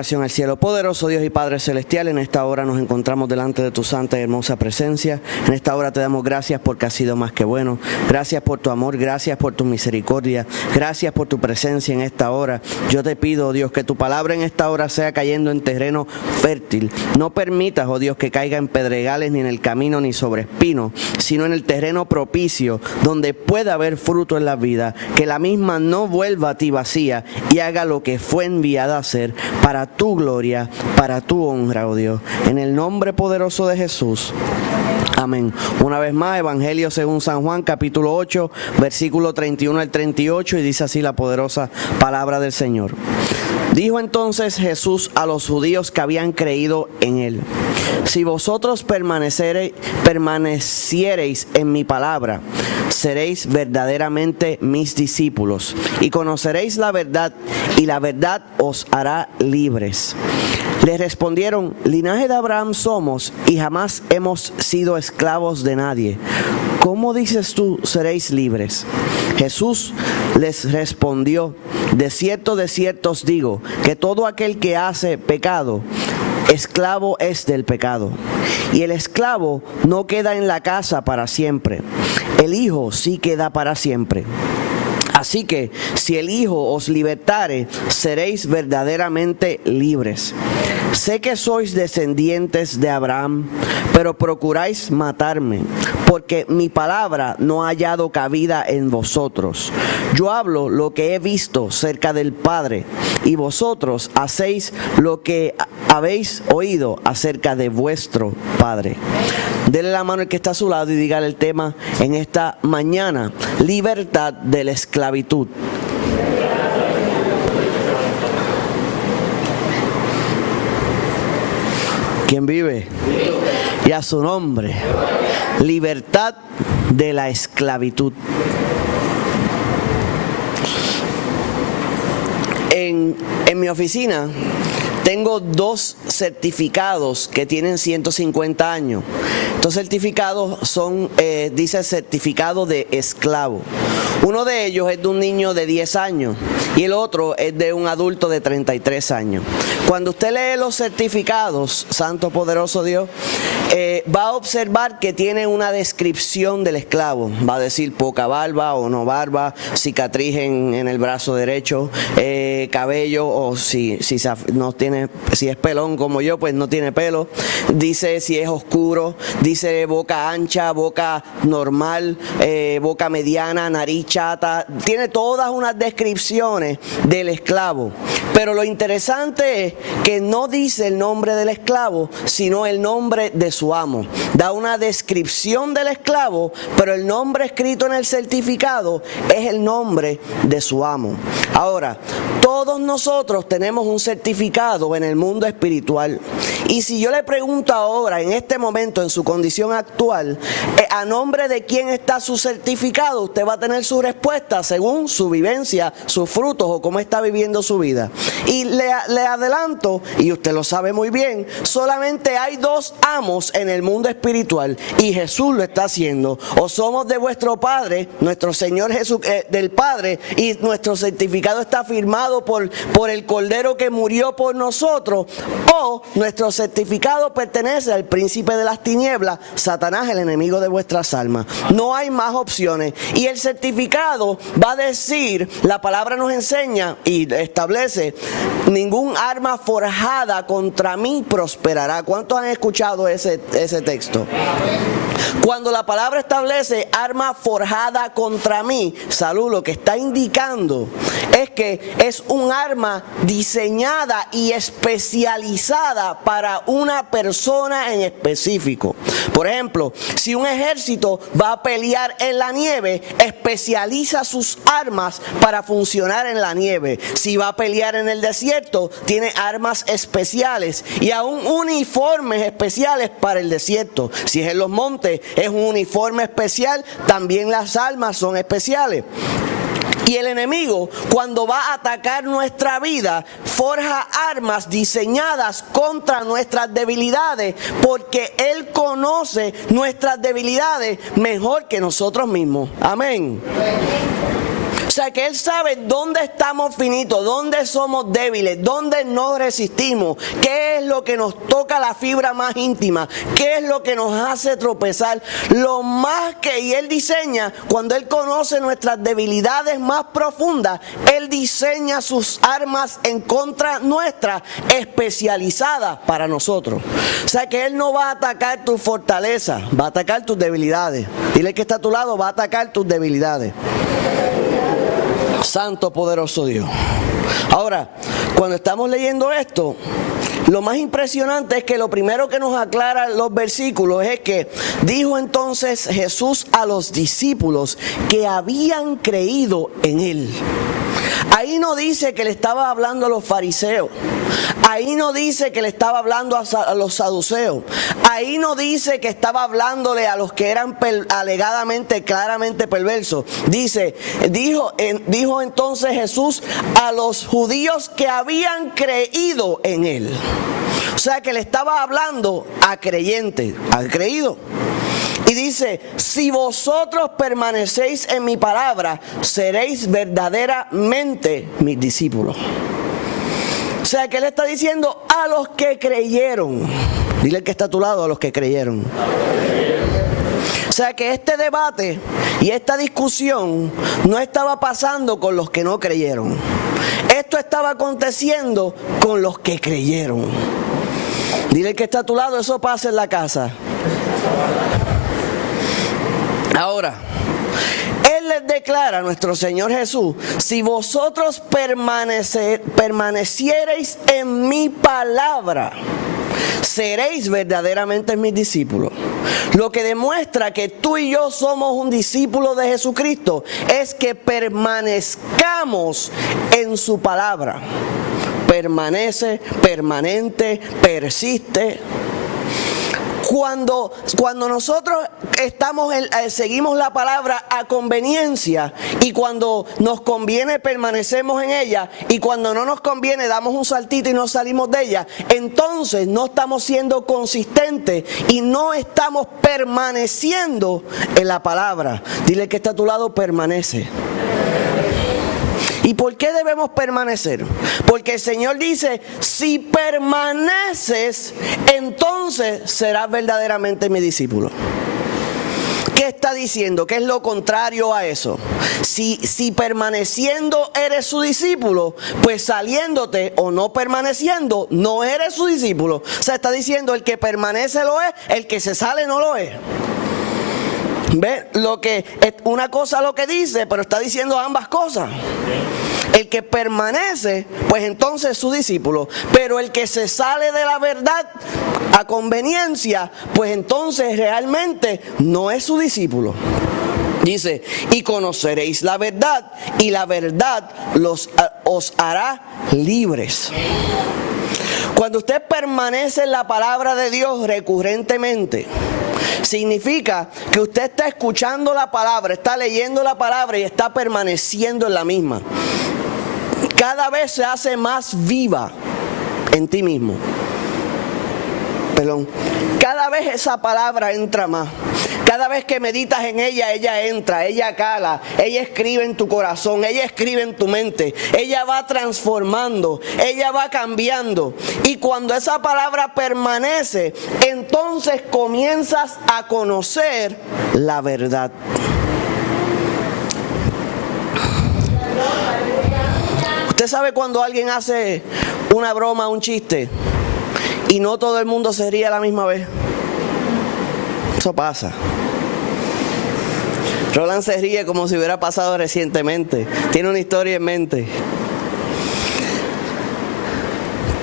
oración al cielo. Poderoso Dios y Padre Celestial, en esta hora nos encontramos delante de tu santa y hermosa presencia. En esta hora te damos gracias porque has sido más que bueno. Gracias por tu amor, gracias por tu misericordia, gracias por tu presencia en esta hora. Yo te pido, oh Dios, que tu palabra en esta hora sea cayendo en terreno fértil. No permitas, oh Dios, que caiga en pedregales, ni en el camino, ni sobre espinos, sino en el terreno propicio, donde pueda haber fruto en la vida. Que la misma no vuelva a ti vacía y haga lo que fue enviada a hacer para tu gloria, para tu honra, oh Dios. En el nombre poderoso de Jesús. Amén. Una vez más, Evangelio según San Juan, capítulo 8, versículo 31 al 38, y dice así la poderosa palabra del Señor. Dijo entonces Jesús a los judíos que habían creído en él: si vosotros permaneciereis en mi palabra, seréis verdaderamente mis discípulos, y conoceréis la verdad, y la verdad os hará libres. Les respondieron: linaje de Abraham somos, y jamás hemos sido esclavos de nadie. ¿Cómo dices tú, seréis libres? Jesús les respondió: de cierto os digo, que todo aquel que hace pecado, esclavo es del pecado. Y el esclavo no queda en la casa para siempre, el Hijo sí queda para siempre. Así que si el Hijo os libertare, seréis verdaderamente libres. Sé que sois descendientes de Abraham, pero procuráis matarme, porque mi palabra no ha hallado cabida en vosotros. Yo hablo lo que he visto cerca del Padre, y vosotros hacéis lo que habéis oído acerca de vuestro Padre. Dele la mano al que está a su lado y dígale el tema en esta mañana: libertad de la esclavitud. ¿Quién vive? Y a su nombre. Libertad de la esclavitud. En mi oficina tengo 2 certificados que tienen 150 años. Estos certificados son, dice certificado de esclavo. Uno de ellos es de un niño de 10 años y el otro es de un adulto de 33 años. Cuando usted lee los certificados, santo poderoso Dios, va a observar que tiene una descripción del esclavo. Va a decir poca barba o no barba, cicatriz en el brazo derecho, cabello, o si no tiene, si es pelón como yo, pues no tiene pelo. Dice si es oscuro, dice boca ancha, boca normal, boca mediana, nariz chata. Tiene todas unas descripciones del esclavo. Pero lo interesante es que no dice el nombre del esclavo, sino el nombre de su amo. Da una descripción del esclavo, pero el nombre escrito en el certificado es el nombre de su amo. Ahora, todos nosotros tenemos un certificado en el mundo espiritual. Y si yo le pregunto ahora, en este momento, en su condición actual, a nombre de quién está su certificado, usted va a tener su respuesta según su vivencia, sus frutos o cómo está viviendo su vida. Y le adelanto, y usted lo sabe muy bien, solamente hay 2 amos en el mundo espiritual, y Jesús lo está haciendo. O somos de vuestro Padre, nuestro Señor Jesús, del Padre, y nuestro certificado está firmado por el Cordero que murió por nosotros, o nuestro certificado pertenece al príncipe de las tinieblas, Satanás, el enemigo de vuestras almas. No hay más opciones. Y el certificado va a decir, la palabra nos enseña y establece: ningún arma forjada contra mí prosperará. ¿Cuántos han escuchado ese texto? Cuando la palabra establece arma forjada contra mí, salud, lo que está indicando es que es un arma diseñada y especializada para una persona en específico. Por ejemplo, si un ejército va a pelear en la nieve, especializa sus armas para funcionar en la nieve. Si va a pelear en el desierto, tiene armas especiales y aún uniformes especiales para el desierto. Si es en los montes, es un uniforme especial, también las armas son especiales. Y el enemigo, cuando va a atacar nuestra vida, forja armas diseñadas contra nuestras debilidades, porque Él conoce nuestras debilidades mejor que nosotros mismos. Amén. O sea que Él sabe dónde estamos finitos, dónde somos débiles, dónde no resistimos, qué es lo que nos toca la fibra más íntima, qué es lo que nos hace tropezar. Lo más que, y Él diseña, cuando Él conoce nuestras debilidades más profundas, Él diseña sus armas en contra nuestra, especializadas para nosotros. O sea que Él no va a atacar tus fortalezas, va a atacar tus debilidades. Dile que está a tu lado, va a atacar tus debilidades. Santo poderoso Dios. Ahora, cuando estamos leyendo esto, lo más impresionante es que lo primero que nos aclara los versículos es que dijo entonces Jesús a los discípulos que habían creído en Él. Ahí no dice que le estaba hablando a los fariseos. Ahí no dice que le estaba hablando a los saduceos. Ahí no dice que estaba hablándole a los que eran alegadamente, claramente perversos. Dijo entonces Jesús a los judíos que habían creído en Él. O sea que le estaba hablando a creyentes, al creído. Y dice, si vosotros permanecéis en mi palabra, seréis verdaderamente mis discípulos. O sea que Él está diciendo a los que creyeron. Dile que está a tu lado, a los que creyeron. O sea que este debate y esta discusión no estaba pasando con los que no creyeron. Esto estaba aconteciendo con los que creyeron. Dile que está a tu lado, eso pasa en la casa. Ahora, Él les declara, nuestro Señor Jesús, si vosotros permaneciereis en mi palabra, seréis verdaderamente mis discípulos. Lo que demuestra que tú y yo somos un discípulo de Jesucristo es que permanezcamos en su palabra. Permanece, permanente, persiste. Cuando nosotros seguimos la palabra a conveniencia, y cuando nos conviene permanecemos en ella, y cuando no nos conviene damos un saltito y nos salimos de ella, entonces no estamos siendo consistentes y no estamos permaneciendo en la palabra. Dile que está a tu lado, permanece. ¿Y por qué debemos permanecer? Porque el Señor dice, si permaneces, entonces serás verdaderamente mi discípulo. ¿Qué está diciendo? ¿Qué es lo contrario a eso? Si permaneciendo eres su discípulo, pues saliéndote o no permaneciendo, no eres su discípulo. O sea, está diciendo, el que permanece lo es, el que se sale no lo es. ¿Ve? Una cosa lo que dice, pero está diciendo ambas cosas. El que permanece, pues entonces es su discípulo. Pero el que se sale de la verdad a conveniencia, pues entonces realmente no es su discípulo. Dice, y conoceréis la verdad, y la verdad os hará libres. Cuando usted permanece en la palabra de Dios recurrentemente, significa que usted está escuchando la palabra, está leyendo la palabra y está permaneciendo en la misma. Cada vez se hace más viva en ti mismo. Cada vez esa palabra entra más. Cada vez que meditas en ella, ella entra, ella cala, ella escribe en tu corazón, ella escribe en tu mente, ella va transformando, ella va cambiando. Y cuando esa palabra permanece, entonces comienzas a conocer la verdad. Usted sabe cuando alguien hace una broma, un chiste, y no todo el mundo se ríe a la misma vez. Eso pasa. Roland se ríe como si hubiera pasado recientemente. Tiene una historia en mente.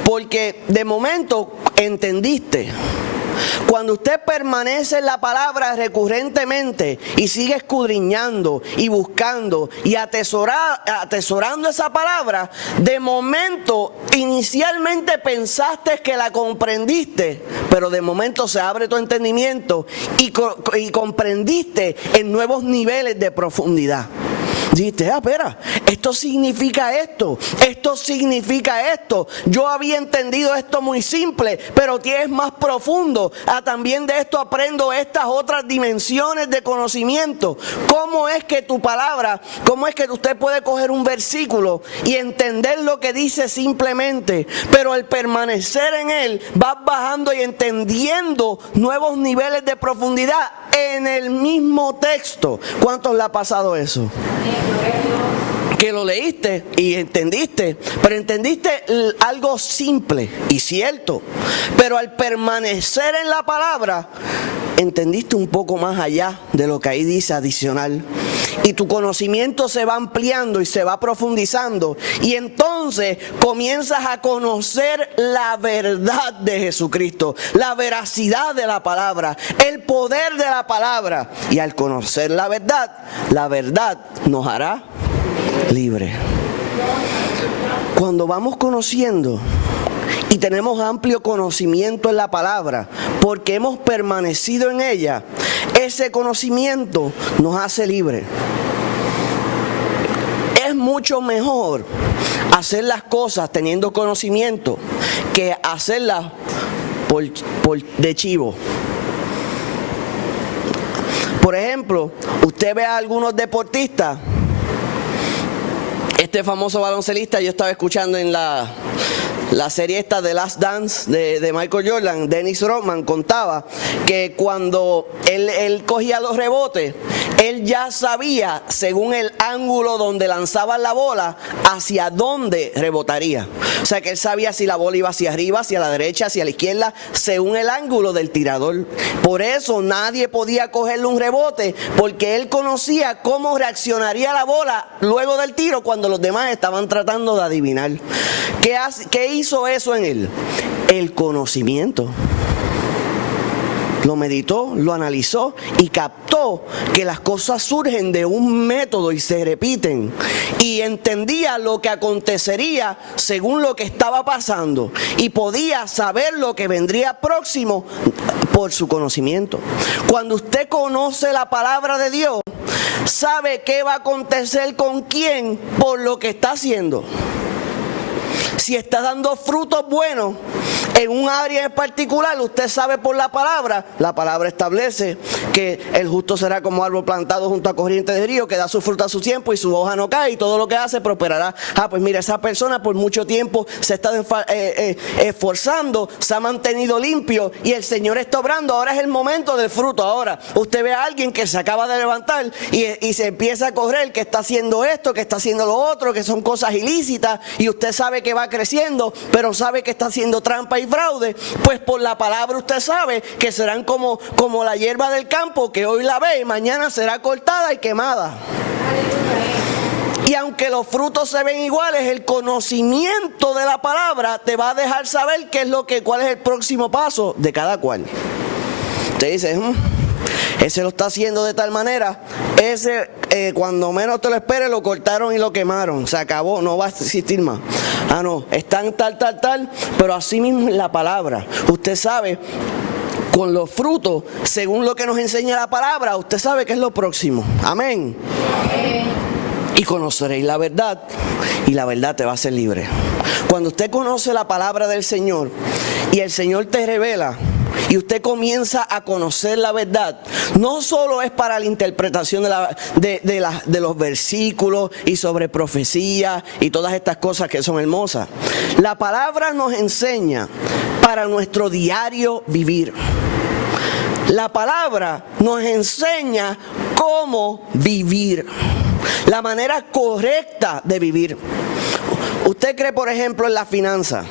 Porque de momento entendiste. Cuando usted permanece en la palabra recurrentemente y sigue escudriñando y buscando y atesorando esa palabra, de momento inicialmente pensaste que la comprendiste, pero de momento se abre tu entendimiento y comprendiste en nuevos niveles de profundidad. Dijiste, espera, esto significa esto, esto significa esto. Yo había entendido esto muy simple, pero es más profundo. También de esto aprendo estas otras dimensiones de conocimiento. ¿Cómo es que tu palabra, cómo es que usted puede coger un versículo y entender lo que dice simplemente, pero al permanecer en él vas bajando y entendiendo nuevos niveles de profundidad en el mismo texto? ¿Cuántos le ha pasado eso? Que lo leíste y entendiste, pero entendiste algo simple y cierto, pero al permanecer en la palabra entendiste un poco más allá de lo que ahí dice adicional, y tu conocimiento se va ampliando y se va profundizando, y entonces comienzas a conocer la verdad de Jesucristo, la veracidad de la palabra, el poder de la palabra, y al conocer la verdad nos hará libre. Cuando vamos conociendo y tenemos amplio conocimiento en la palabra, porque hemos permanecido en ella, ese conocimiento nos hace libre. Es mucho mejor hacer las cosas teniendo conocimiento que hacerlas de chivo. Por ejemplo, usted ve a algunos deportistas. Este famoso baloncelista, yo estaba escuchando en la serie esta de Last Dance de Michael Jordan, Dennis Rodman contaba que cuando él cogía los rebotes, él ya sabía, según el ángulo donde lanzaba la bola, hacia dónde rebotaría. O sea que él sabía si la bola iba hacia arriba, hacia la derecha, hacia la izquierda, según el ángulo del tirador. Por eso nadie podía cogerle un rebote, porque él conocía cómo reaccionaría la bola luego del tiro cuando los demás estaban tratando de adivinar. ¿Qué hizo eso en él? El conocimiento. Lo meditó, lo analizó y captó que las cosas surgen de un método y se repiten. Y entendía lo que acontecería según lo que estaba pasando. Y podía saber lo que vendría próximo por su conocimiento. Cuando usted conoce la palabra de Dios, sabe qué va a acontecer con quién por lo que está haciendo. Si está dando frutos buenos en un área en particular, usted sabe por la palabra establece que el justo será como árbol plantado junto a corrientes de río, que da su fruto a su tiempo y su hoja no cae, y todo lo que hace prosperará. Pues mira, esa persona por mucho tiempo se está esforzando, se ha mantenido limpio y el Señor está obrando. Ahora es el momento del fruto. Ahora usted ve a alguien que se acaba de levantar y se empieza a correr, que está haciendo esto, que está haciendo lo otro, que son cosas ilícitas, y usted sabe que va creciendo, pero sabe que está haciendo trampa y fraude. Pues por la palabra usted sabe que serán como la hierba del campo, que hoy la ve y mañana será cortada y quemada. Y aunque los frutos se ven iguales, el conocimiento de la palabra te va a dejar saber cuál es el próximo paso de cada cual. Usted dice, ese lo está haciendo de tal manera, ese cuando menos te lo esperes lo cortaron y lo quemaron, se acabó, no va a existir más. No, están tal, pero así mismo en la palabra. Usted sabe, con los frutos, según lo que nos enseña la palabra, usted sabe qué es lo próximo. Amén. Y conoceréis la verdad, y la verdad te va a hacer libre. Cuando usted conoce la palabra del Señor, y el Señor te revela, y usted comienza a conocer la verdad, no solo es para la interpretación de los versículos y sobre profecía y todas estas cosas que son hermosas. La palabra nos enseña para nuestro diario vivir. La palabra nos enseña cómo vivir, la manera correcta de vivir. Usted cree, por ejemplo, en la finanza.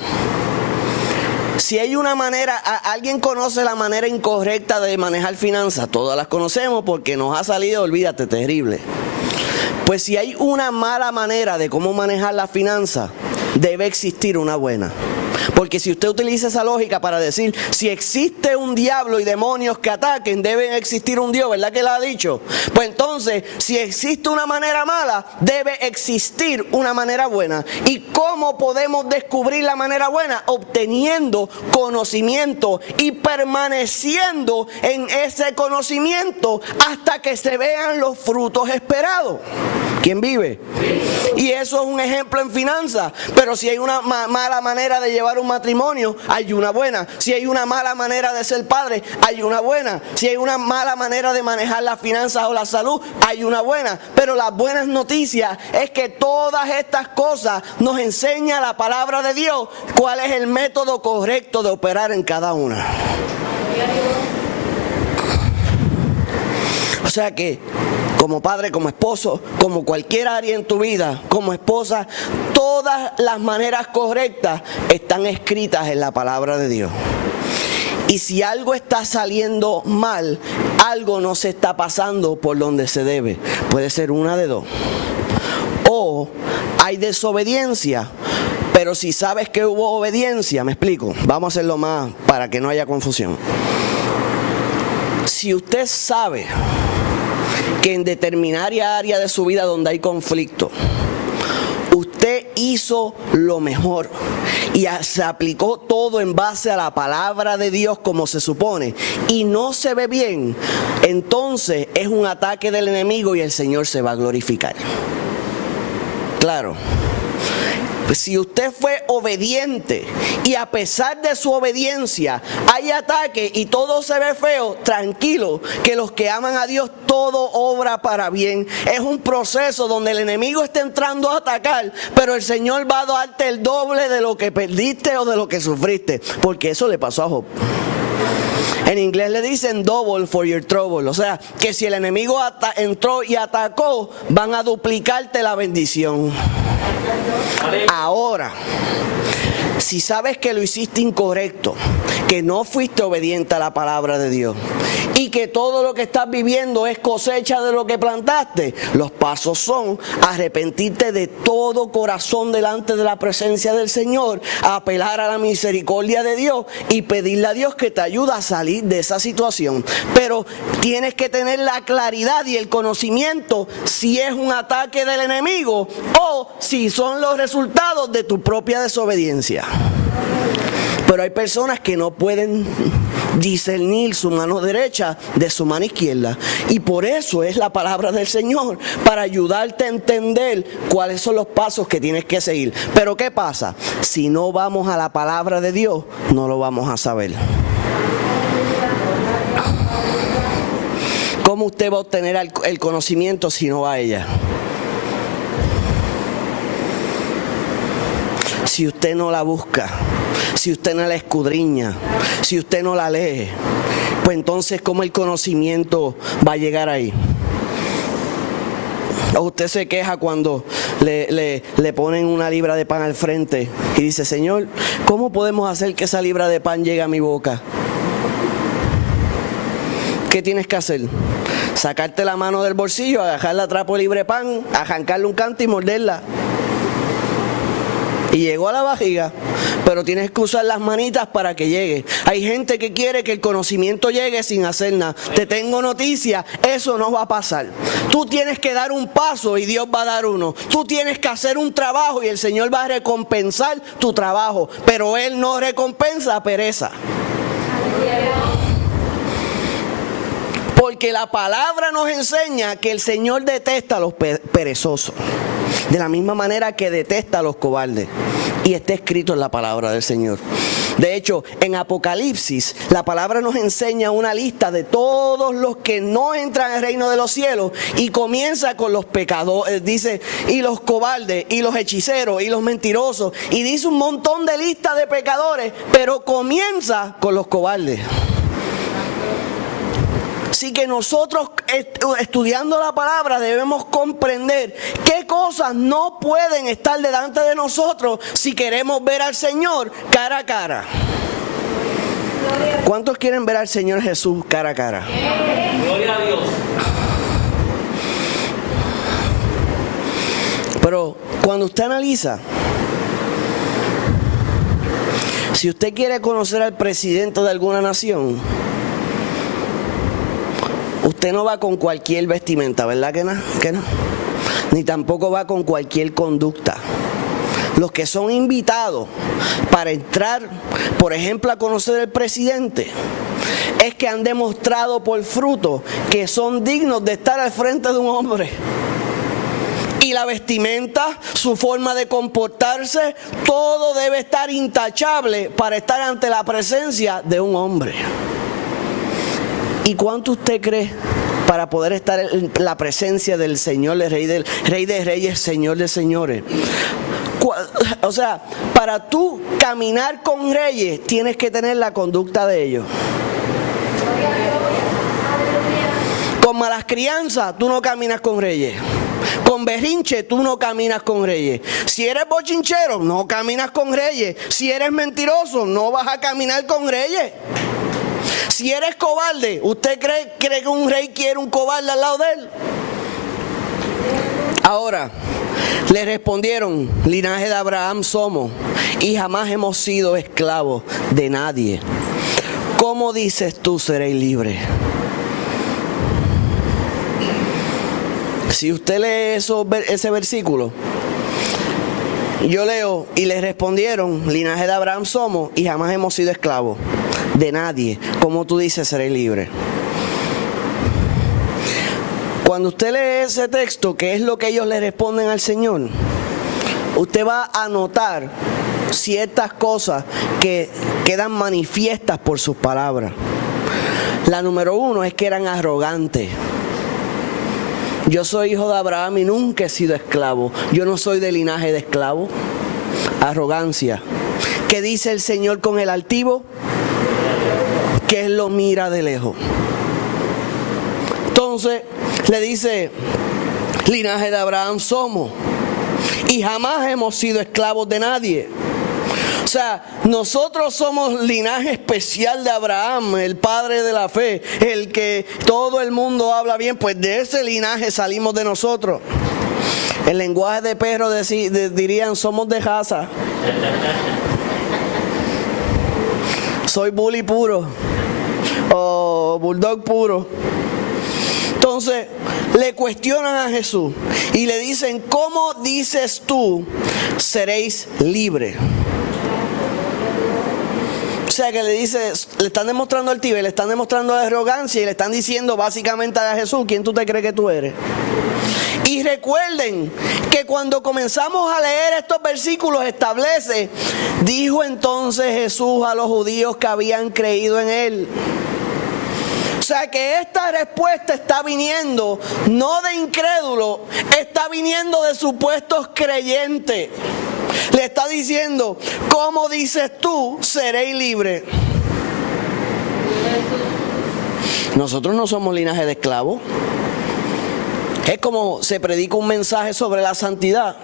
Si hay una manera, alguien conoce la manera incorrecta de manejar finanzas, todas las conocemos porque nos ha salido, olvídate, terrible. Pues si hay una mala manera de cómo manejar la finanza, debe existir una buena. Porque si usted utiliza esa lógica para decir, si existe un diablo y demonios que ataquen, debe existir un Dios, ¿verdad que lo ha dicho? Pues entonces, si existe una manera mala, debe existir una manera buena. ¿Y cómo podemos descubrir la manera buena? Obteniendo conocimiento y permaneciendo en ese conocimiento hasta que se vean los frutos esperados. ¿Quién vive? Y eso es un ejemplo en finanzas. Pero si hay una mala manera de llevar un matrimonio, hay una buena. Si hay una mala manera de ser padre, hay una buena. Si hay una mala manera de manejar las finanzas o la salud, hay una buena. Pero las buenas noticias es que todas estas cosas nos enseña la palabra de Dios cuál es el método correcto de operar en cada una. O sea que como padre, como esposo, como cualquier área en tu vida, como esposa, todas las maneras correctas están escritas en la palabra de Dios. Y si algo está saliendo mal, algo no se está pasando por donde se debe. Puede ser una de dos. O hay desobediencia. Pero si sabes que hubo obediencia, me explico, vamos a hacerlo más para que no haya confusión. Si usted sabe que en determinada área de su vida donde hay conflicto, usted hizo lo mejor y se aplicó todo en base a la palabra de Dios como se supone y no se ve bien, entonces es un ataque del enemigo y el Señor se va a glorificar. Claro. Si usted fue obediente y a pesar de su obediencia hay ataque y todo se ve feo, tranquilo, que los que aman a Dios todo obra para bien. Es un proceso donde el enemigo está entrando a atacar, pero el Señor va a darte el doble de lo que perdiste o de lo que sufriste, porque eso le pasó a Job. En inglés le dicen double for your trouble. O sea, que si el enemigo entró y atacó, van a duplicarte la bendición. Ahora, si sabes que lo hiciste incorrecto, que no fuiste obediente a la palabra de Dios y que todo lo que estás viviendo es cosecha de lo que plantaste, los pasos son arrepentirte de todo corazón delante de la presencia del Señor, apelar a la misericordia de Dios y pedirle a Dios que te ayude a salir de esa situación. Pero tienes que tener la claridad y el conocimiento si es un ataque del enemigo o si son los resultados de tu propia desobediencia. Pero hay personas que no pueden discernir su mano derecha de su mano izquierda. Y por eso es la palabra del Señor, para ayudarte a entender cuáles son los pasos que tienes que seguir. Pero ¿qué pasa? Si no vamos a la palabra de Dios, no lo vamos a saber. ¿Cómo usted va a obtener el conocimiento si no va a ella? Si usted no la busca, si usted no la escudriña, si usted no la lee, pues entonces ¿cómo el conocimiento va a llegar ahí? O usted se queja cuando le ponen una libra de pan al frente y dice: Señor, ¿cómo podemos hacer que esa libra de pan llegue a mi boca? ¿Qué tienes que hacer? Sacarte la mano del bolsillo, agarrar la trapo libre de pan, arrancarle un canto y morderla. Y llegó a la barriga, pero tienes que usar las manitas para que llegue. Hay gente que quiere que el conocimiento llegue sin hacer nada. Te tengo noticia, eso no va a pasar. Tú tienes que dar un paso y Dios va a dar uno. Tú tienes que hacer un trabajo y el Señor va a recompensar tu trabajo, pero Él no recompensa pereza. Porque la palabra nos enseña que el Señor detesta a los perezosos, de la misma manera que detesta a los cobardes. Y está escrito en la palabra del Señor. De hecho, en Apocalipsis, la palabra nos enseña una lista de todos los que no entran al reino de los cielos. Y comienza con los pecadores, dice, y los cobardes, y los hechiceros, y los mentirosos. Y dice un montón de listas de pecadores, pero comienza con los cobardes. Así que nosotros, estudiando la palabra, debemos comprender qué cosas no pueden estar delante de nosotros si queremos ver al Señor cara a cara. ¿Cuántos quieren ver al Señor Jesús cara a cara? Gloria a Dios. Pero cuando usted analiza, si usted quiere conocer al presidente de alguna nación, usted no va con cualquier vestimenta, ¿verdad que no? Ni tampoco va con cualquier conducta. Los que son invitados para entrar, por ejemplo, a conocer al presidente, es que han demostrado por fruto que son dignos de estar al frente de un hombre. y la vestimenta, su forma de comportarse, todo debe estar intachable para estar ante la presencia de un hombre. ¿Y cuánto usted cree para poder estar en la presencia del Señor, el Rey de Reyes, Señor de Señores? O sea, para tú caminar con reyes, tienes que tener la conducta de ellos. Con malas crianzas, tú no caminas con reyes. Con berrinche, tú no caminas con reyes. Si eres bochinchero, no caminas con reyes. Si eres mentiroso, no vas a caminar con reyes. Si eres cobarde, ¿usted cree que un rey quiere un cobarde al lado de él? Ahora, le respondieron: linaje de Abraham somos y jamás hemos sido esclavos de nadie. ¿Cómo dices tú seréis libres? Si usted lee ese versículo, yo leo: y le respondieron, linaje de Abraham somos y jamás hemos sido esclavos de nadie. ¿Cómo tú dices seréis libres? Cuando usted lee ese texto, que es lo que ellos le responden al Señor, usted va a notar ciertas cosas que quedan manifiestas por sus palabras. La número uno es que eran arrogantes. Yo soy hijo de Abraham y nunca he sido esclavo. Yo no soy de linaje de esclavo. Arrogancia. ¿Qué dice el Señor con el altivo? Que Él lo mira de lejos. Entonces le dice: linaje de Abraham somos y jamás hemos sido esclavos de nadie. O sea, nosotros somos linaje especial de Abraham, el padre de la fe, el que todo el mundo habla bien, pues de ese linaje salimos de nosotros. En lenguaje de perro dirían: somos de raza. Soy bully puro o bulldog puro. Entonces le cuestionan a Jesús y le dicen: ¿cómo dices tú seréis libres? O sea que le están demostrando altivez, le están demostrando arrogancia y le están diciendo básicamente a Jesús: ¿quién tú te crees que tú eres? Y recuerden que cuando comenzamos a leer estos versículos establece: dijo entonces Jesús a los judíos que habían creído en Él. O sea que esta respuesta está viniendo no de incrédulos, está viniendo de supuestos creyentes. Le está diciendo: ¿cómo dices tú seréis libres? Nosotros no somos linaje de esclavos. Es como se predica un mensaje sobre la santidad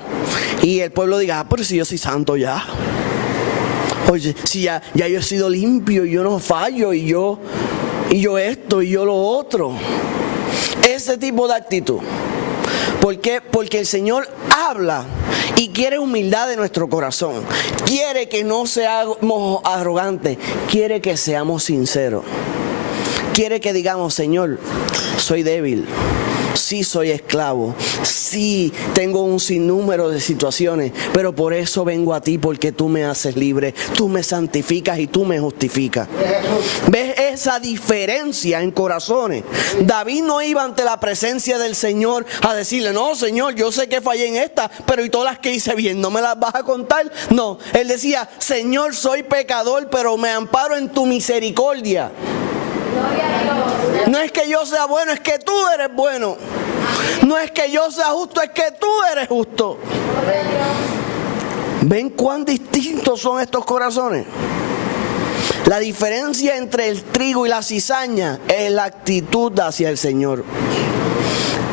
y el pueblo diga: ah, pero si yo soy santo ya. Oye, si ya yo he sido limpio y yo no fallo y yo esto y yo lo otro. Ese tipo de actitud. ¿Por qué? Porque el Señor habla y quiere humildad de nuestro corazón. Quiere que no seamos arrogantes. Quiere que seamos sinceros. Quiere que digamos: Señor, soy débil. Sí soy esclavo, sí tengo un sinnúmero de situaciones, pero por eso vengo a ti, porque tú me haces libre, tú me santificas y tú me justificas. ¿Ves esa diferencia en corazones? David no iba ante la presencia del Señor a decirle: no, Señor, yo sé que fallé en esta, pero y todas las que hice bien, ¿no me las vas a contar? No, él decía: Señor, soy pecador, pero me amparo en tu misericordia. No es que yo sea bueno, es que tú eres bueno. No es que yo sea justo, es que tú eres justo. ¿Ven cuán distintos son estos corazones? La diferencia entre el trigo y la cizaña es la actitud hacia el Señor.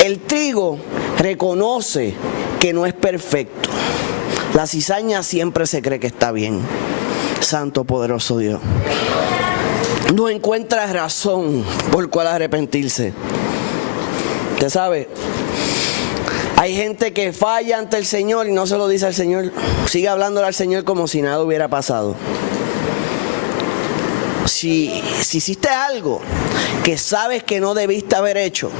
El trigo reconoce que no es perfecto. La cizaña siempre se cree que está bien. Santo poderoso Dios. No encuentra razón por cual arrepentirse. Usted sabe, hay gente que falla ante el Señor y no se lo dice al Señor. Sigue hablándole al Señor como si nada hubiera pasado. Si hiciste algo que sabes que no debiste haber hecho,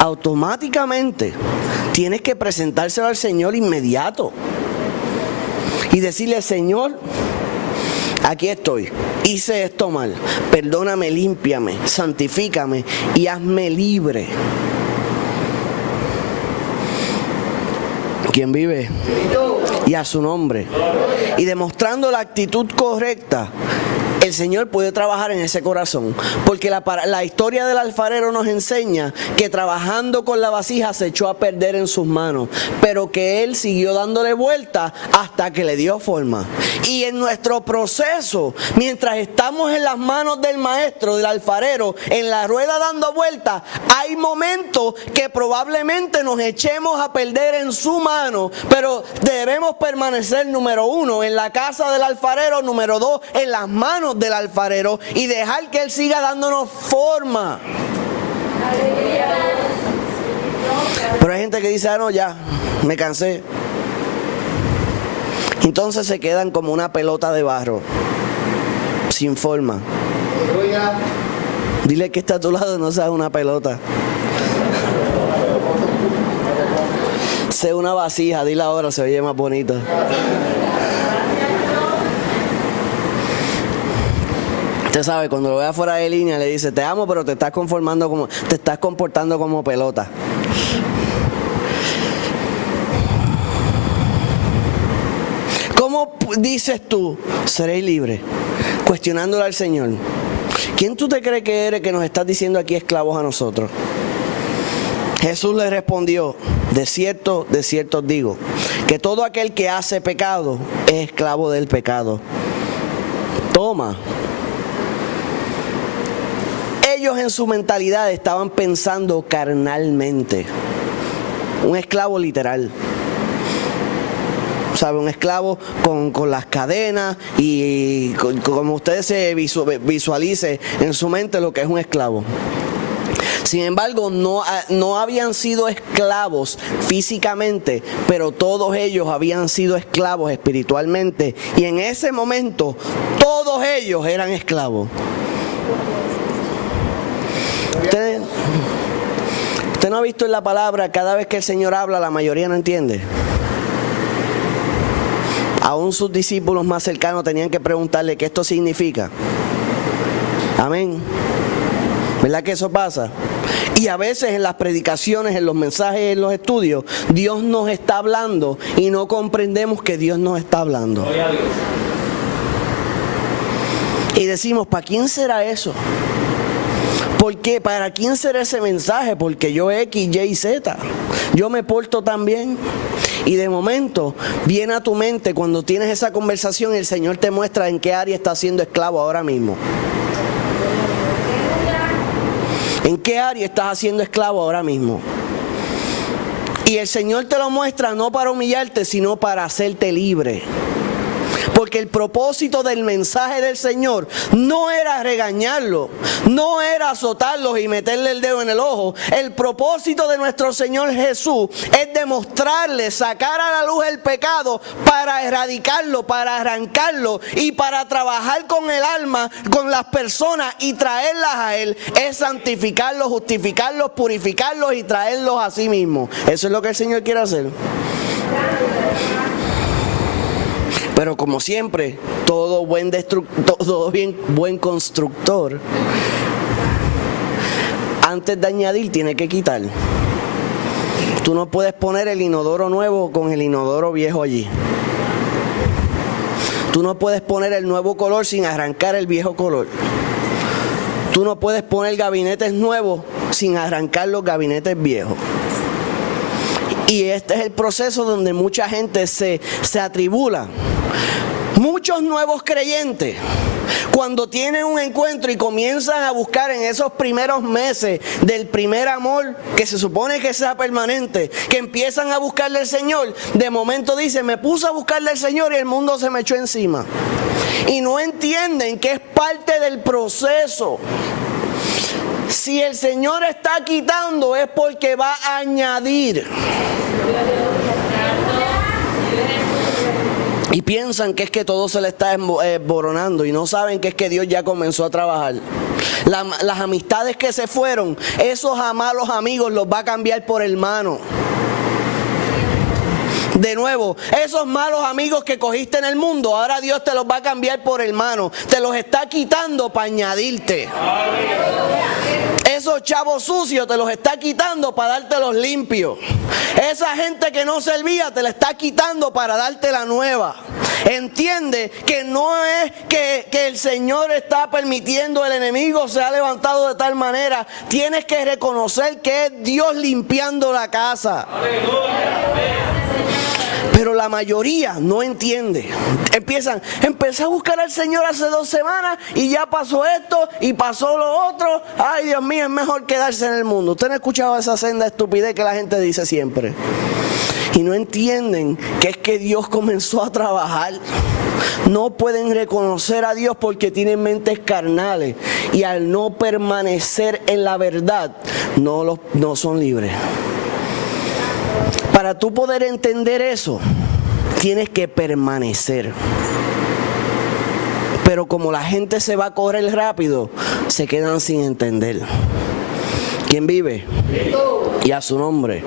automáticamente tienes que presentárselo al Señor inmediato y decirle: Señor, aquí estoy, hice esto mal, perdóname, límpiame, santifícame y hazme libre. quien vive y a su nombre. Y demostrando la actitud correcta, el Señor puede trabajar en ese corazón. Porque la historia del alfarero nos enseña que trabajando con la vasija se echó a perder en sus manos, pero que Él siguió dándole vuelta hasta que le dio forma. Y en nuestro proceso, mientras estamos en las manos del maestro, del alfarero, en la rueda dando vueltas, hay momentos que probablemente nos echemos a perder en su mano, pero debemos permanecer, número 1, en la casa del alfarero, número 2, en las manos del alfarero, y dejar que Él siga dándonos forma. Pero hay gente que dice, no, ya, me cansé. Entonces se quedan como una pelota de barro, sin forma. Dile que está a tu lado, no seas una pelota. Sé una vasija, dile ahora, se oye más bonita. Usted sabe, cuando lo vea fuera de línea le dice, te amo, pero te estás comportando como pelota. ¿Cómo dices tú, seré libre? Cuestionándole al Señor. ¿Quién tú te crees que eres que nos estás diciendo aquí esclavos a nosotros? Jesús le respondió, de cierto os digo, que todo aquel que hace pecado es esclavo del pecado. Toma. Ellos en su mentalidad estaban pensando carnalmente. Un esclavo literal. ¿Sabe? Un esclavo con las cadenas y como ustedes se visualice en su mente lo que es un esclavo. Sin embargo, no habían sido esclavos físicamente, pero todos ellos habían sido esclavos espiritualmente. Y en ese momento, todos ellos eran esclavos. Usted no ha visto en la palabra, cada vez que el Señor habla, la mayoría no entiende. Aún sus discípulos más cercanos tenían que preguntarle qué esto significa. Amén. ¿Verdad que eso pasa? Y a veces en las predicaciones, en los mensajes, en los estudios, Dios nos está hablando y no comprendemos que Dios nos está hablando. Y decimos, ¿para quién será eso? ¿Por qué? ¿Para quién será ese mensaje? Porque yo X, Y, Z. Yo me porto tan bien. Y de momento viene a tu mente cuando tienes esa conversación, el Señor te muestra en qué área estás siendo esclavo ahora mismo. ¿En qué área estás haciendo esclavo ahora mismo? Y el Señor te lo muestra no para humillarte, sino para hacerte libre. Porque el propósito del mensaje del Señor no era regañarlo, no era azotarlos y meterle el dedo en el ojo. El propósito de nuestro Señor Jesús es demostrarle, sacar a la luz el pecado para erradicarlo, para arrancarlo y para trabajar con el alma, con las personas y traerlas a Él. Es santificarlos, justificarlos, purificarlos y traerlos a sí mismo. Eso es lo que el Señor quiere hacer. Pero como siempre, todo buen constructor, antes de añadir, tiene que quitar. Tú no puedes poner el inodoro nuevo con el inodoro viejo allí. Tú no puedes poner el nuevo color sin arrancar el viejo color. Tú no puedes poner gabinetes nuevos sin arrancar los gabinetes viejos. Y este es el proceso donde mucha gente se atribula. Muchos nuevos creyentes, cuando tienen un encuentro y comienzan a buscar en esos primeros meses del primer amor, que se supone que sea permanente, que empiezan a buscarle al Señor, de momento dicen, me puse a buscarle al Señor y el mundo se me echó encima. Y no entienden que es parte del proceso. Si el Señor está quitando es porque va a añadir. Y piensan que es que todo se le está desboronando y no saben que es que Dios ya comenzó a trabajar. Las amistades que se fueron, esos malos amigos los va a cambiar por hermanos. De nuevo, esos malos amigos que cogiste en el mundo, ahora Dios te los va a cambiar por hermanos. Te los está quitando para añadirte. Esos chavos sucios te los está quitando para dártelos limpios. Esa gente que no servía te la está quitando para darte la nueva. Entiende que no es que el Señor está permitiendo, el enemigo se ha levantado de tal manera. Tienes que reconocer que es Dios limpiando la casa. Pero la mayoría no entiende. Empecé a buscar al Señor hace 2 semanas y ya pasó esto y pasó lo otro. Ay, Dios mío, es mejor quedarse en el mundo. Usted no ha escuchado esa senda de estupidez que la gente dice siempre. Y no entienden que es que Dios comenzó a trabajar. No pueden reconocer a Dios porque tienen mentes carnales. Y al no permanecer en la verdad, no son libres. Para tú poder entender eso, tienes que permanecer. Pero como la gente se va a correr rápido, se quedan sin entender. ¿Quién vive? Y a su nombre.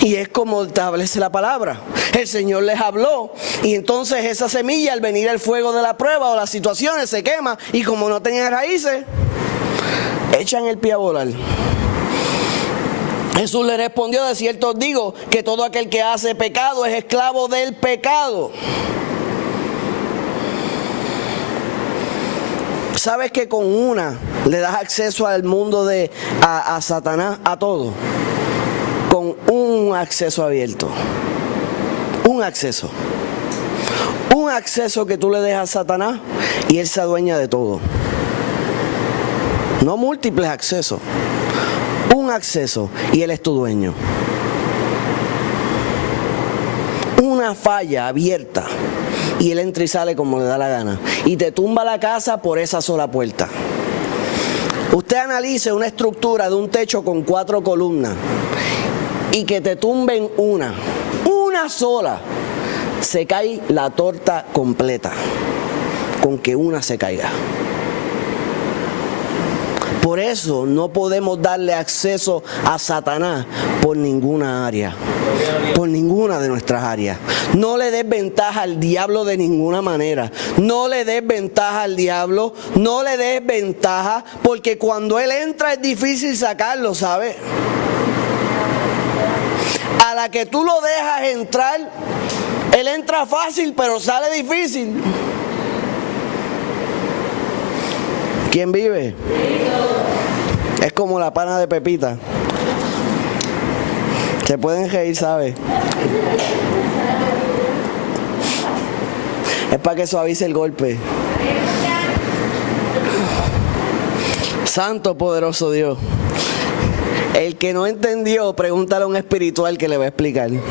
Y es como establece la palabra. El Señor les habló y entonces esa semilla, al venir el fuego de la prueba o las situaciones, se quema y como no tenían raíces, echan el pie a volar. Jesús le respondió: de cierto os digo que todo aquel que hace pecado es esclavo del pecado. ¿Sabes que con una le das acceso al mundo a Satanás, a todo? Con un acceso abierto. Un acceso. Un acceso que tú le dejas a Satanás y él se adueña de todo. No múltiples accesos. Un acceso y él es tu dueño. Una falla abierta y él entra y sale como le da la gana y te tumba la casa por esa sola puerta. Usted analice una estructura de un techo con 4 columnas y que te tumben una sola, se cae la torta completa con que una se caiga. Por eso no podemos darle acceso a Satanás por ninguna área, por ninguna de nuestras áreas. No le des ventaja al diablo de ninguna manera. No le des ventaja al diablo, no le des ventaja, porque cuando él entra es difícil sacarlo, ¿sabes? A la que tú lo dejas entrar, él entra fácil, pero sale difícil. ¿Quién vive? Es como la pana de Pepita. Se pueden reír, ¿sabes? Es para que suavice el golpe. Santo poderoso Dios. El que no entendió, pregúntale a un espiritual que le va a explicar. Gloria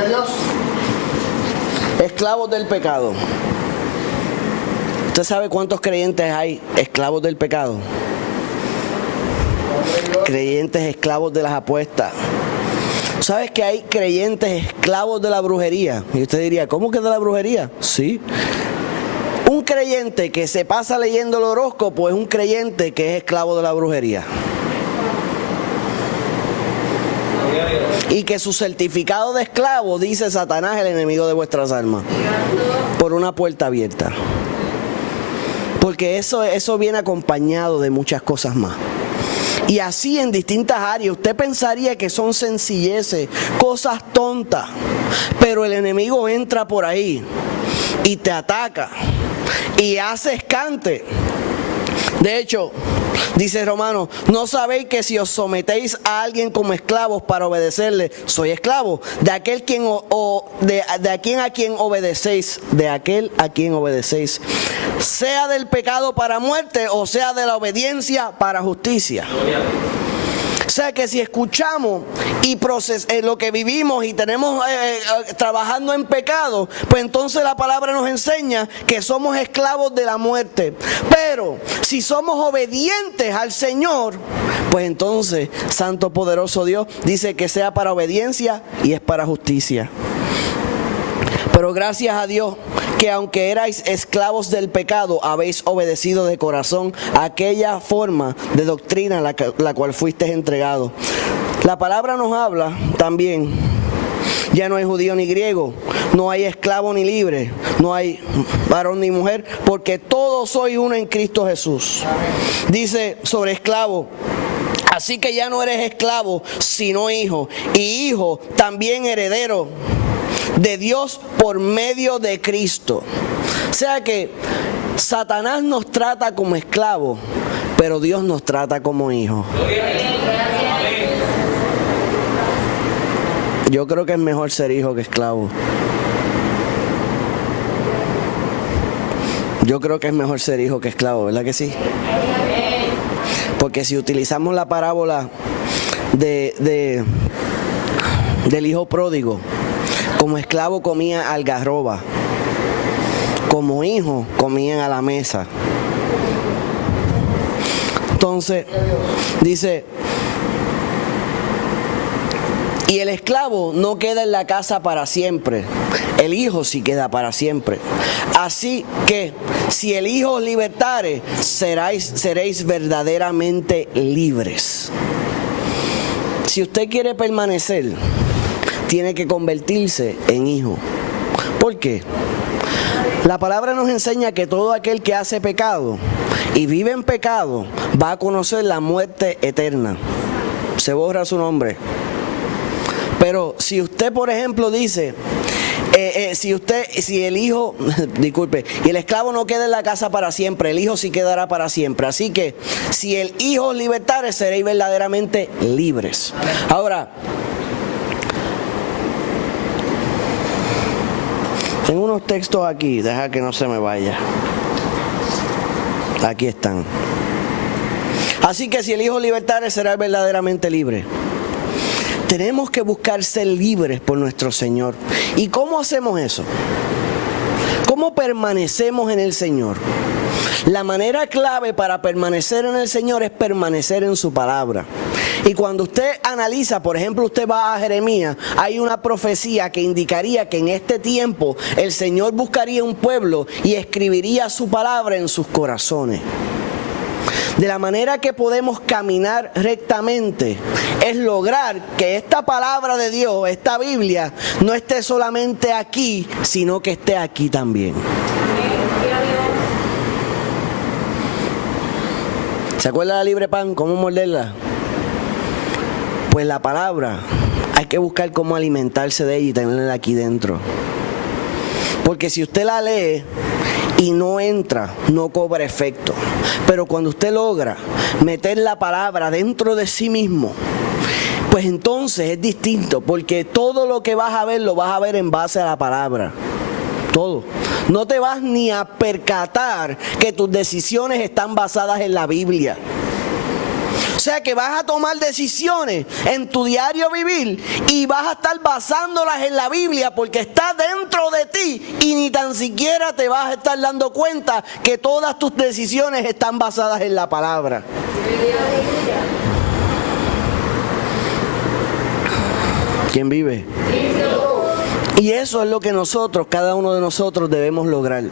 a Dios. Esclavos del pecado. ¿Usted sabe cuántos creyentes hay esclavos del pecado? Creyentes esclavos de las apuestas. ¿Sabes que hay creyentes esclavos de la brujería? Y usted diría, ¿cómo que de la brujería? Sí. Un creyente que se pasa leyendo el horóscopo es un creyente que es esclavo de la brujería. Y que su certificado de esclavo dice: Satanás, el enemigo de vuestras almas. Por una puerta abierta. Porque eso viene acompañado de muchas cosas más. Y así en distintas áreas. Usted pensaría que son sencilleces, cosas tontas. Pero el enemigo entra por ahí y te ataca y hace escante. De hecho, dice Romanos: ¿no sabéis que si os sometéis a alguien como esclavos para obedecerle, soy esclavo de aquel a quien obedecéis, de aquel a quien obedecéis, sea del pecado para muerte o sea de la obediencia para justicia? O sea que si escuchamos y lo que vivimos y tenemos trabajando en pecado, pues entonces la palabra nos enseña que somos esclavos de la muerte. Pero si somos obedientes al Señor, pues entonces, Santo poderoso Dios dice que sea para obediencia y es para justicia. Pero gracias a Dios que aunque erais esclavos del pecado, habéis obedecido de corazón a aquella forma de doctrina la cual fuisteis entregados. La palabra nos habla también Ya no hay judío ni griego, no hay esclavo ni libre, no hay varón ni mujer, porque todos sois uno en Cristo Jesús. Dice sobre esclavo: así que ya no eres esclavo, sino hijo, y hijo también heredero de Dios por medio de Cristo. O sea que Satanás nos trata como esclavos, pero Dios nos trata como hijos. Yo creo que es mejor ser hijo que esclavo. Yo creo que es mejor ser hijo que esclavo, ¿verdad que sí? Porque si utilizamos la parábola del hijo pródigo, como esclavo comía algarroba, como hijo comían a la mesa. Entonces, dice: y el esclavo no queda en la casa para siempre, el hijo sí queda para siempre. Así que, si el hijo os libertare, seréis verdaderamente libres. Si usted quiere permanecer, tiene que convertirse en hijo. ¿Por qué? La palabra nos enseña que todo aquel que hace pecado y vive en pecado va a conocer la muerte eterna. Se borra su nombre. Pero si usted, por ejemplo, dice, si el hijo, disculpe, y el esclavo no queda en la casa para siempre, el hijo sí quedará para siempre. Así que, si el hijo os libertare, seréis verdaderamente libres. Ahora, tengo unos textos aquí, deja que no se me vaya. Aquí están. Así que si el hijo libertare, será verdaderamente libre. Tenemos que buscar ser libres por nuestro Señor. ¿Y cómo hacemos eso? ¿Cómo permanecemos en el Señor? La manera clave para permanecer en el Señor es permanecer en su palabra. Y cuando usted analiza, por ejemplo, usted va a Jeremías, hay una profecía que indicaría que en este tiempo el Señor buscaría un pueblo y escribiría su palabra en sus corazones. De la manera que podemos caminar rectamente es lograr que esta palabra de Dios, esta Biblia, no esté solamente aquí, sino que esté aquí también. ¿Se acuerda de la libre pan? ¿Cómo morderla? Pues la palabra, hay que buscar cómo alimentarse de ella y tenerla aquí dentro. Porque si usted la lee y no entra, no cobra efecto. Pero cuando usted logra meter la palabra dentro de sí mismo, pues entonces es distinto, porque todo lo que vas a ver, lo vas a ver en base a la palabra. Todo. No te vas ni a percatar que tus decisiones están basadas en la Biblia. O sea que vas a tomar decisiones en tu diario vivir y vas a estar basándolas en la Biblia porque está dentro de ti y ni tan siquiera te vas a estar dando cuenta que todas tus decisiones están basadas en la palabra. ¿Quién vive? Y eso es lo que nosotros, cada uno de nosotros, debemos lograr.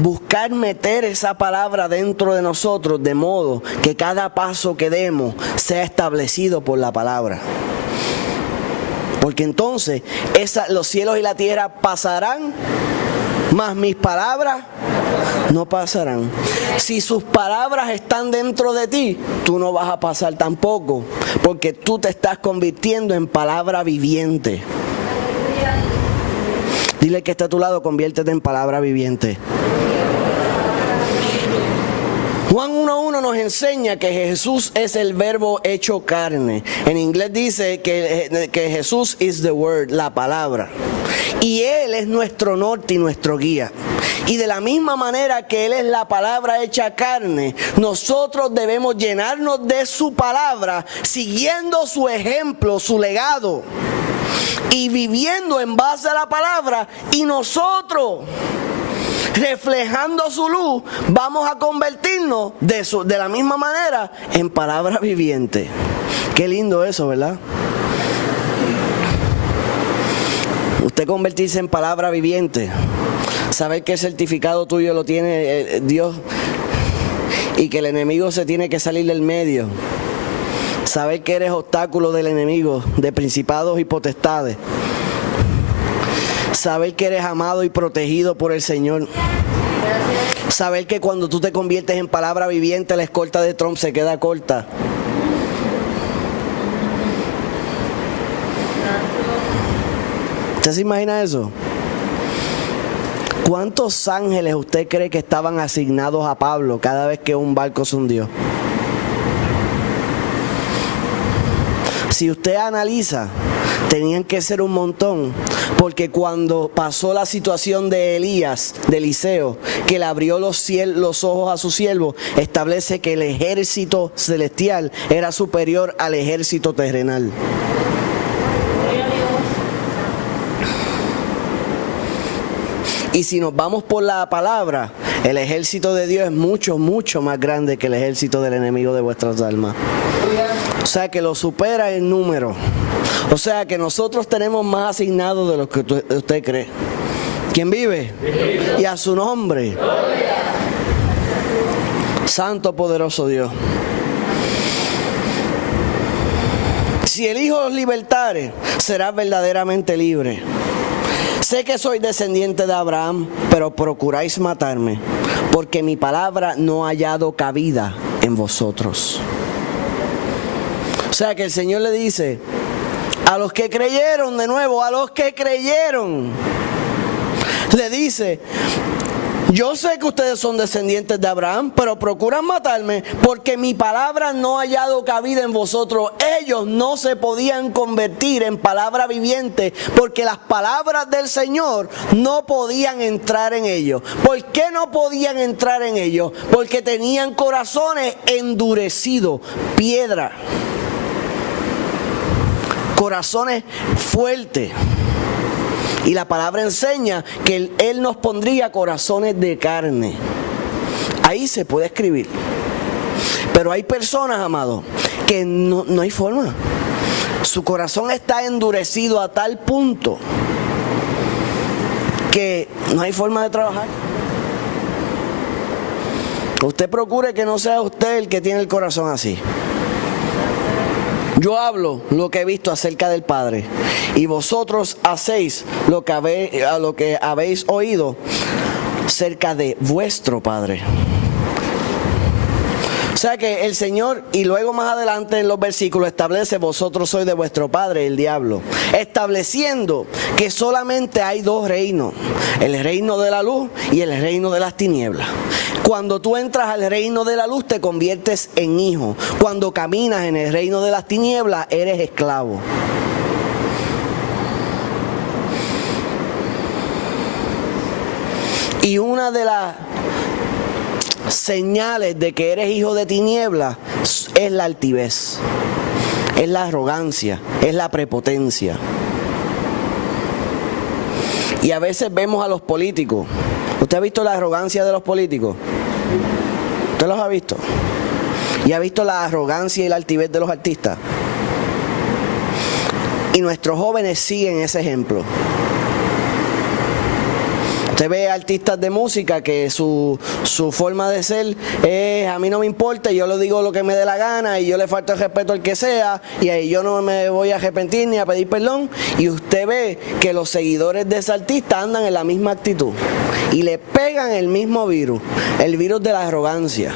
Buscar meter esa palabra dentro de nosotros de modo que cada paso que demos sea establecido por la palabra. Porque entonces los cielos y la tierra pasarán, mas mis palabras no pasarán. Si sus palabras están dentro de ti, tú no vas a pasar tampoco, porque tú te estás convirtiendo en palabra viviente. Dile que está a tu lado, conviértete en palabra viviente. Juan 1:1 nos enseña que Jesús es el verbo hecho carne. En inglés dice que Jesús is the word, la palabra. Y Él es nuestro norte y nuestro guía. Y de la misma manera que Él es la palabra hecha carne, nosotros debemos llenarnos de su palabra, siguiendo su ejemplo, su legado, y viviendo en base a la palabra, y nosotros, reflejando su luz, vamos a convertirnos de la misma manera en palabra viviente. Qué lindo eso, ¿verdad? Usted convertirse en palabra viviente, saber que el certificado tuyo lo tiene Dios y que el enemigo se tiene que salir del medio. Saber que eres obstáculo del enemigo, de principados y potestades. Saber que eres amado y protegido por el Señor. Saber que cuando tú te conviertes en palabra viviente, la escolta de Trump se queda corta. ¿Usted se imagina eso? ¿Cuántos ángeles usted cree que estaban asignados a Pablo cada vez que un barco se hundió? Si usted analiza, tenían que ser un montón, porque cuando pasó la situación de Elías, de Eliseo, que le abrió los ojos a su siervo, establece que el ejército celestial era superior al ejército terrenal. Y si nos vamos por la palabra, el ejército de Dios es mucho, mucho más grande que el ejército del enemigo de vuestras almas. O sea que lo supera en número. O sea que nosotros tenemos más asignados de lo que usted cree. ¿Quién vive? Y a su nombre. Santo poderoso Dios. Si el Hijo os libertare, serás verdaderamente libre. Sé que soy descendiente de Abraham, pero procuráis matarme, porque mi palabra no ha hallado cabida en vosotros. O sea que el Señor le dice, a los que creyeron, de nuevo, a los que creyeron, le dice, yo sé que ustedes son descendientes de Abraham, pero procuran matarme porque mi palabra no ha hallado cabida en vosotros. Ellos no se podían convertir en palabra viviente porque las palabras del Señor no podían entrar en ellos. ¿Por qué no podían entrar en ellos? Porque tenían corazones endurecidos, piedra, corazones fuertes. Y la palabra enseña que Él nos pondría corazones de carne. Ahí se puede escribir. Pero hay personas, amados, que no hay forma. Su corazón está endurecido a tal punto que no hay forma de trabajar. Usted procure que no sea usted el que tiene el corazón así. Yo hablo lo que he visto acerca del Padre, y vosotros hacéis lo que habéis oído cerca de vuestro Padre. O sea que el Señor, y luego más adelante en los versículos, establece: vosotros sois de vuestro padre, el diablo. Estableciendo que solamente hay dos reinos: el reino de la luz y el reino de las tinieblas. Cuando tú entras al reino de la luz, te conviertes en hijo. Cuando caminas en el reino de las tinieblas, eres esclavo. Y una de las señales de que eres hijo de tinieblas es la altivez, es la arrogancia, es la prepotencia. Y a veces vemos a los políticos. ¿Usted ha visto la arrogancia de los políticos? ¿Usted los ha visto? ¿Y ha visto la arrogancia y la altivez de los artistas? Y nuestros jóvenes siguen ese ejemplo. Usted ve artistas de música que su forma de ser es: a mí no me importa, yo le digo lo que me dé la gana y yo le falto el respeto al que sea, y ahí yo no me voy a arrepentir ni a pedir perdón. Y usted ve que los seguidores de ese artista andan en la misma actitud y le pegan el mismo virus, el virus de la arrogancia.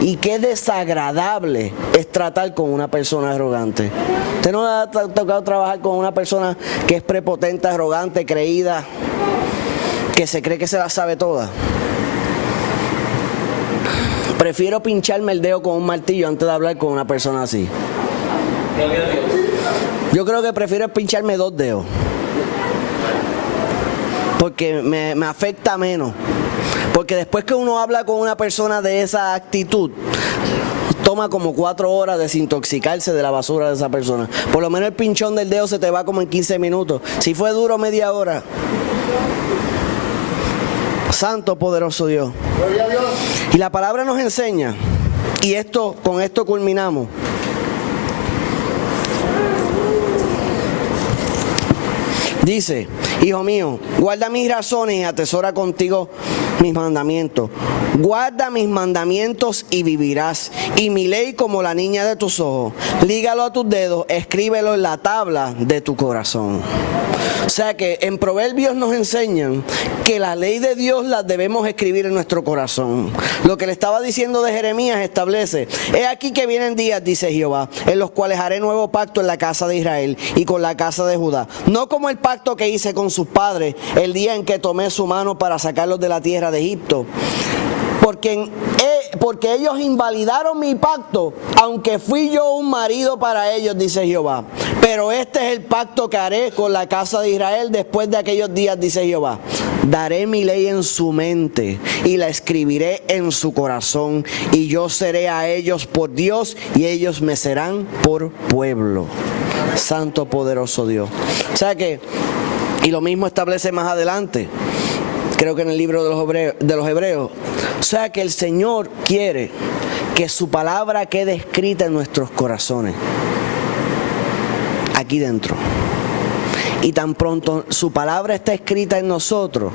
Y qué desagradable es tratar con una persona arrogante. ¿Usted no le ha tocado trabajar con una persona que es prepotente, arrogante, creída, que se cree que se la sabe toda? Prefiero pincharme el dedo con un martillo antes de hablar con una persona así. Yo creo que prefiero pincharme 2 dedos, porque me afecta menos. Porque después que uno habla con una persona de esa actitud, toma como 4 horas desintoxicarse de la basura de esa persona. Por lo menos el pinchón del dedo se te va como en 15 minutos. Si fue duro, media hora. Santo poderoso Dios. Gloria a Dios. Y la palabra nos enseña, y con esto culminamos. Dice Hijo mío, guarda mis razones y atesora contigo mis mandamientos. Guarda mis mandamientos y vivirás, y mi ley como la niña de tus ojos. Lígalo a tus dedos, escríbelo en la tabla de tu corazón. O sea que en Proverbios nos enseñan que la ley de Dios la debemos escribir en nuestro corazón. Lo que le estaba diciendo de Jeremías establece: he aquí que vienen días, dice Jehová, en los cuales haré nuevo pacto en la casa de Israel y con la casa de Judá. No como el pacto que hice con sus padres el día en que tomé su mano para sacarlos de la tierra de Egipto. Porque ellos invalidaron mi pacto, aunque fui yo un marido para ellos, dice Jehová. Pero este es el pacto que haré con la casa de Israel después de aquellos días, dice Jehová. Daré mi ley en su mente y la escribiré en su corazón, y yo seré a ellos por Dios y ellos me serán por pueblo. Santo poderoso Dios. O sea que, y lo mismo establece más adelante, creo que en el libro de los Hebreos. O sea que el Señor quiere que su palabra quede escrita en nuestros corazones, aquí dentro. Y tan pronto su palabra está escrita en nosotros,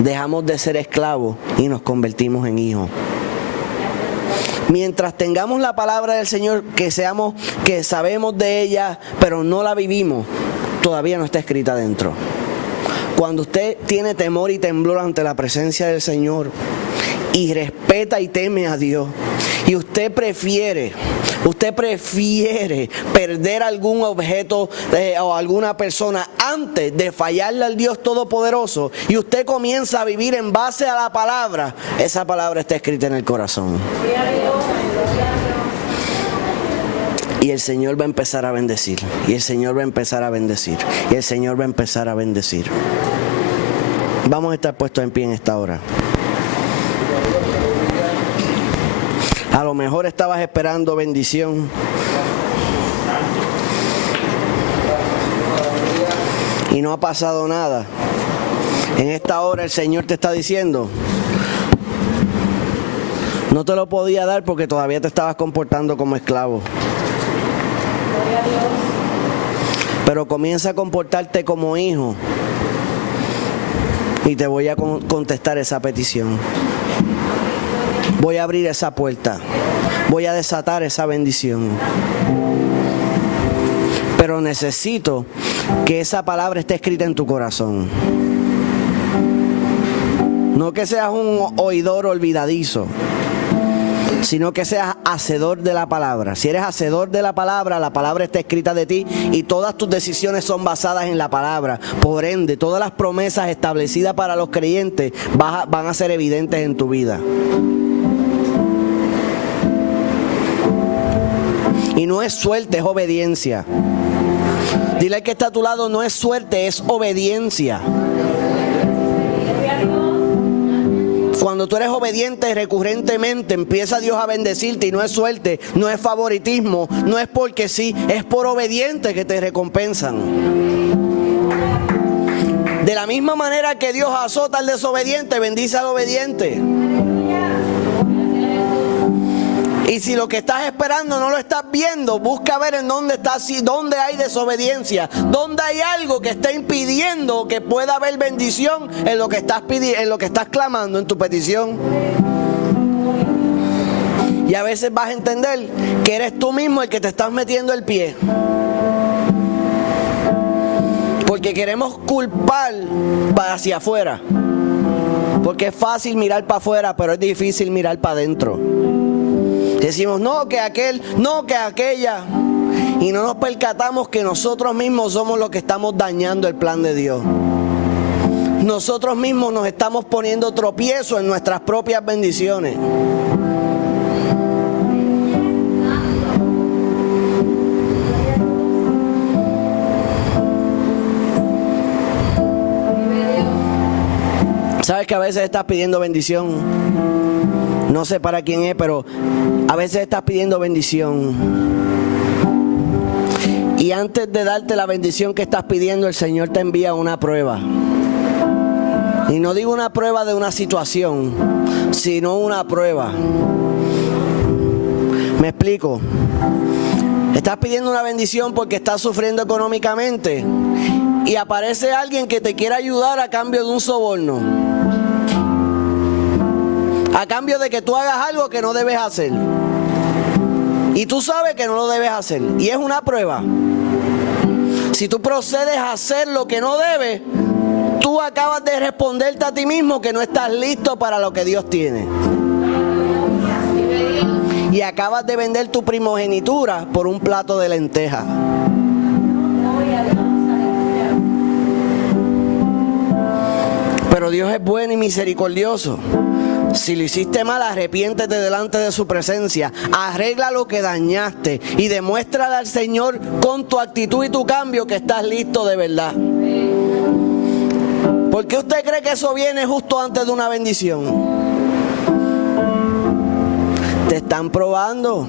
dejamos de ser esclavos y nos convertimos en hijos. Mientras tengamos la palabra del Señor, que sabemos de ella, pero no la vivimos, todavía no está escrita dentro. Cuando usted tiene temor y temblor ante la presencia del Señor y respeta y teme a Dios, y usted prefiere perder algún objeto o alguna persona antes de fallarle al Dios Todopoderoso, y usted comienza a vivir en base a la palabra, esa palabra está escrita en el corazón. Y el Señor va a empezar a bendecir, y el Señor va a empezar a bendecir, y el Señor va a empezar a bendecir. Vamos a estar puestos en pie en esta hora. A lo mejor estabas esperando bendición, y no ha pasado nada. En esta hora el Señor te está diciendo: no te lo podía dar porque todavía te estabas comportando como esclavo. Pero comienza a comportarte como hijo, y te voy a contestar esa petición. Voy a abrir esa puerta, voy a desatar esa bendición. Pero necesito que esa palabra esté escrita en tu corazón. No que seas un oidor olvidadizo, sino que seas hacedor de la palabra. Si eres hacedor de la palabra está escrita de ti, y todas tus decisiones son basadas en la palabra. Por ende, todas las promesas establecidas para los creyentes van a ser evidentes en tu vida. Y no es suerte, es obediencia. Dile al que está a tu lado: no es suerte, es obediencia. Cuando tú eres obediente recurrentemente, empieza Dios a bendecirte, y no es suerte, no es favoritismo, no es porque sí, es por obediente que te recompensan. De la misma manera que Dios azota al desobediente, bendice al obediente. Y si lo que estás esperando no lo estás viendo, busca ver en dónde estás, dónde hay desobediencia, dónde hay algo que está impidiendo que pueda haber bendición en lo que estás pidiendo, en lo que estás clamando, en tu petición. Y a veces vas a entender que eres tú mismo el que te estás metiendo el pie, porque queremos culpar para hacia afuera, porque es fácil mirar para afuera, pero es difícil mirar para adentro. Decimos: no, que aquel, no, que aquella. Y no nos percatamos que nosotros mismos somos los que estamos dañando el plan de Dios. Nosotros mismos nos estamos poniendo tropiezo en nuestras propias bendiciones. ¿Sabes que a veces estás pidiendo bendición? No sé para quién es, pero a veces estás pidiendo bendición, y antes de darte la bendición que estás pidiendo, el Señor te envía una prueba. Y no digo una prueba de una situación, sino una prueba. ¿Me explico? Estás pidiendo una bendición porque estás sufriendo económicamente, y aparece alguien que te quiere ayudar a cambio de un soborno, a cambio de que tú hagas algo que no debes hacer, y tú sabes que no lo debes hacer, y es una prueba. Si tú procedes a hacer lo que no debes, tú acabas de responderte a ti mismo que no estás listo para lo que Dios tiene. Y acabas de vender tu primogenitura por un plato de lentejas. Pero Dios es bueno y misericordioso. Si lo hiciste mal, arrepiéntete delante de su presencia, arregla lo que dañaste y demuéstrale al Señor con tu actitud y tu cambio que estás listo de verdad. ¿Por qué usted cree que eso viene justo antes de una bendición? Te están probando.